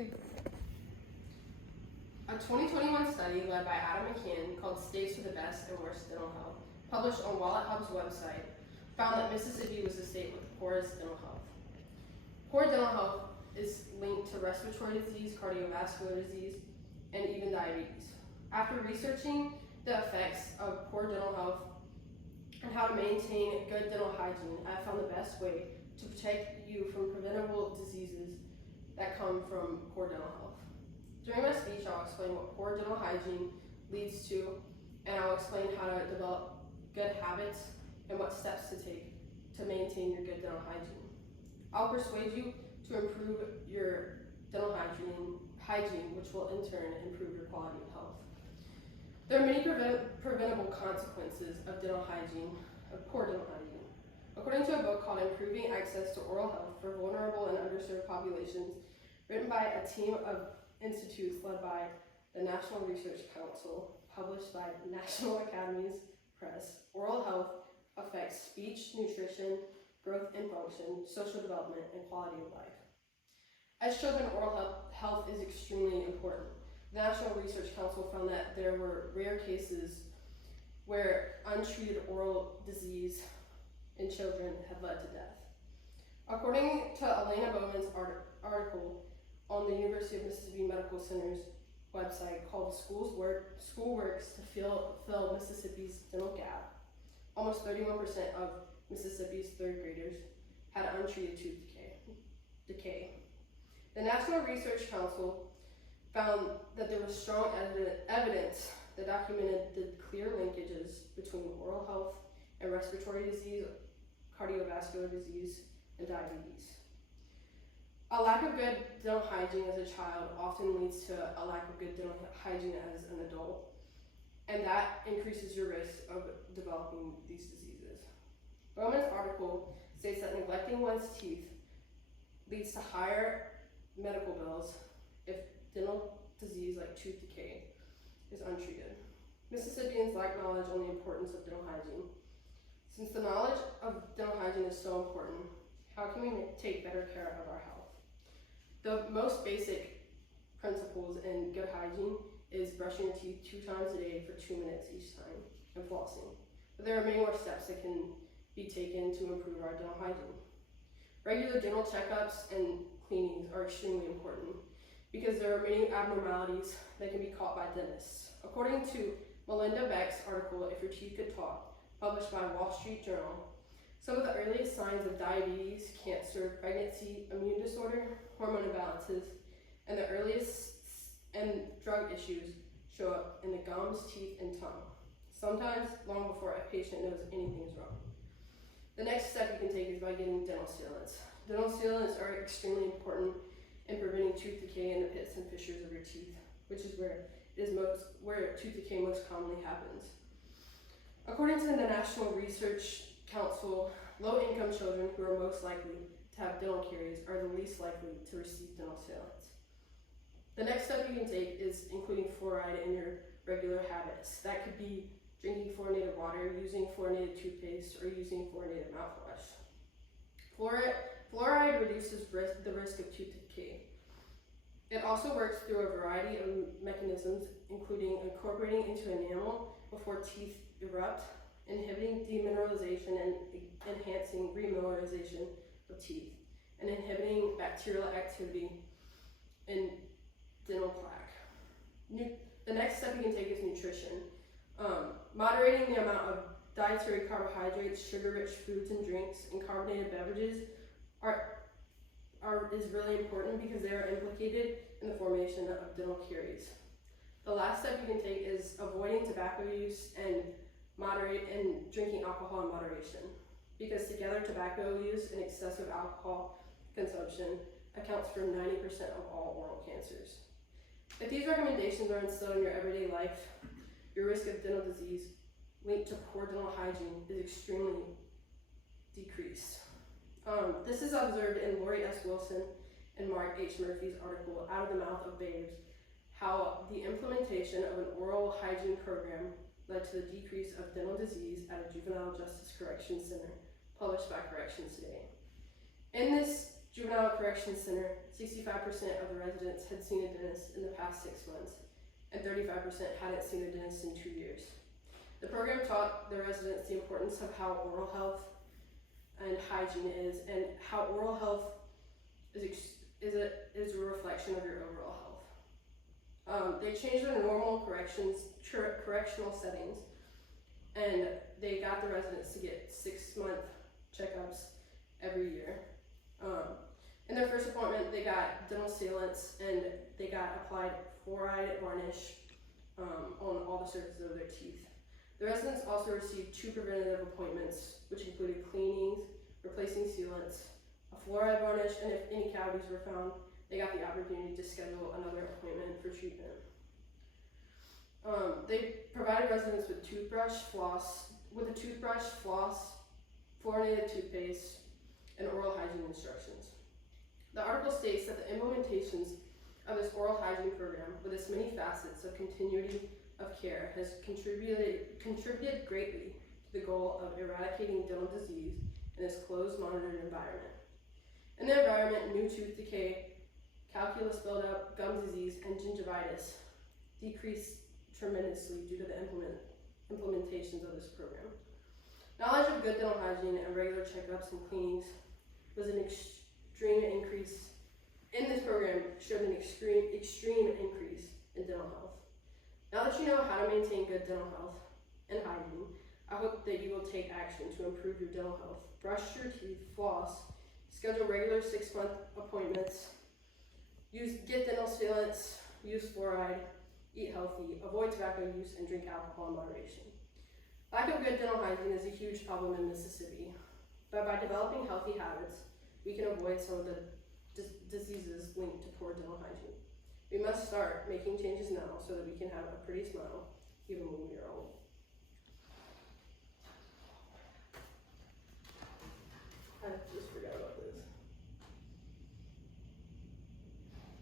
Okay. A 2021 study led by Adam McCann called States with the Best and Worst Dental Health, published on Wallet Hub's website, found that Mississippi was the state with the poorest dental health. Poor dental health is linked to respiratory disease, cardiovascular disease, and even diabetes. After researching the effects of poor dental health and how to maintain good dental hygiene, I found the best way to protect you from preventable diseases that come from poor dental health. During my speech, I'll explain what poor dental hygiene leads to, and I'll explain how to develop good habits and what steps to take to maintain your good dental hygiene. I'll persuade you to improve your dental hygiene, which will in turn improve your quality of health. There are many preventable consequences of dental hygiene, of poor dental hygiene. According to a book called Improving Access to Oral Health for Vulnerable and Underserved Populations, written by a team of institutes led by the National Research Council, published by National Academies Press, oral health affects speech, nutrition, growth and function, social development, and quality of life. As children, oral health is extremely important. The National Research Council found that there were rare cases where untreated oral disease in children had led to death. According to Elena Bowman's article on the University of Mississippi Medical Center's website called School Works to Fill Mississippi's Dental Gap, almost 31% of Mississippi's third graders had untreated tooth decay. The National Research Council found that there was strong evidence that documented the clear linkages between oral health and respiratory disease, cardiovascular disease, and diabetes. A lack of good dental hygiene as a child often leads to a lack of good dental hygiene as an adult, and that increases your risk of developing these diseases. Bowman's article states that neglecting one's teeth leads to higher medical bills if dental disease like tooth decay is untreated. Mississippians lack knowledge on the importance of dental hygiene. Since the knowledge of dental hygiene is so important, how can we take better care of our health? The most basic principles in good hygiene is brushing your teeth 2 times a day for 2 minutes each time and flossing. But there are many more steps that can be taken to improve our dental hygiene. Regular dental checkups and cleanings are extremely important because there are many abnormalities that can be caught by dentists. According to Melinda Beck's article, If Your Teeth Could Talk, published by Wall Street Journal, some of the earliest signs of diabetes, cancer, pregnancy, immune disorder, hormone imbalances, and the earliest and drug issues show up in the gums, teeth, and tongue, sometimes long before a patient knows anything is wrong. The next step you can take is by getting dental sealants. Dental sealants are extremely important in preventing tooth decay in the pits and fissures of your teeth, which is where tooth decay most commonly happens. According to the National Research Council, low-income children who are most likely to have dental caries are the least likely to receive dental sealants. The next step you can take is including fluoride in your regular habits. That could be drinking fluorinated water, using fluorinated toothpaste, or using fluorinated mouthwash. Fluoride reduces the risk of tooth decay. It also works through a variety of mechanisms, including incorporating into enamel before teeth erupt, inhibiting demineralization and enhancing remineralization of teeth, and inhibiting bacterial activity in dental plaque. The next step you can take is nutrition. Moderating the amount of dietary carbohydrates, sugar-rich foods and drinks, and carbonated beverages is really important because they are implicated in the formation of dental caries. The last step you can take is avoiding tobacco use and drinking alcohol in moderation, because together tobacco use and excessive alcohol consumption accounts for 90% of all oral cancers. If these recommendations are instilled in your everyday life, your risk of dental disease linked to poor dental hygiene is extremely decreased. This is observed in Lori S. Wilson and Mark H. Murphy's article, Out of the Mouth of Babes, how the implementation of an oral hygiene program led to the decrease of dental disease at a juvenile justice correction center, published by Corrections Today. In this Juvenile Correction Center, 65% of the residents had seen a dentist in the past 6 months, and 35% hadn't seen a dentist in 2 years. The program taught the residents the importance of how oral health and hygiene is, and how oral health is a reflection of your overall health. They changed their normal correctional settings, and they got the residents to get 6-month checkups every year. In their first appointment, they got dental sealants and they got applied fluoride varnish on all the surfaces of their teeth. The residents also received 2 preventative appointments, which included cleanings, replacing sealants, a fluoride varnish, and if any cavities were found, they got the opportunity to schedule another appointment for treatment. They provided residents with a toothbrush, floss, fluoridated toothpaste, and oral hygiene instructions. The article states that the implementations of this oral hygiene program, with its many facets of continuity of care, has contributed greatly to the goal of eradicating dental disease in this closed, monitored environment. In the environment, new tooth decay, calculus buildup, gum disease, and gingivitis decreased tremendously due to the implementations of this program. Knowledge of good dental hygiene and regular checkups and cleanings was an extreme increase in this program, showed an extreme increase in dental health. Now that you know how to maintain good dental health and hygiene, I hope that you will take action to improve your dental health. Brush your teeth, floss, schedule regular 6-month appointments, get dental sealants, use fluoride, eat healthy, avoid tobacco use, and drink alcohol in moderation. Lack of good dental hygiene is a huge problem in Mississippi, but by developing healthy habits, we can avoid some of the diseases linked to poor dental hygiene. We must start making changes now so that we can have a pretty smile even when we are old. I just forgot about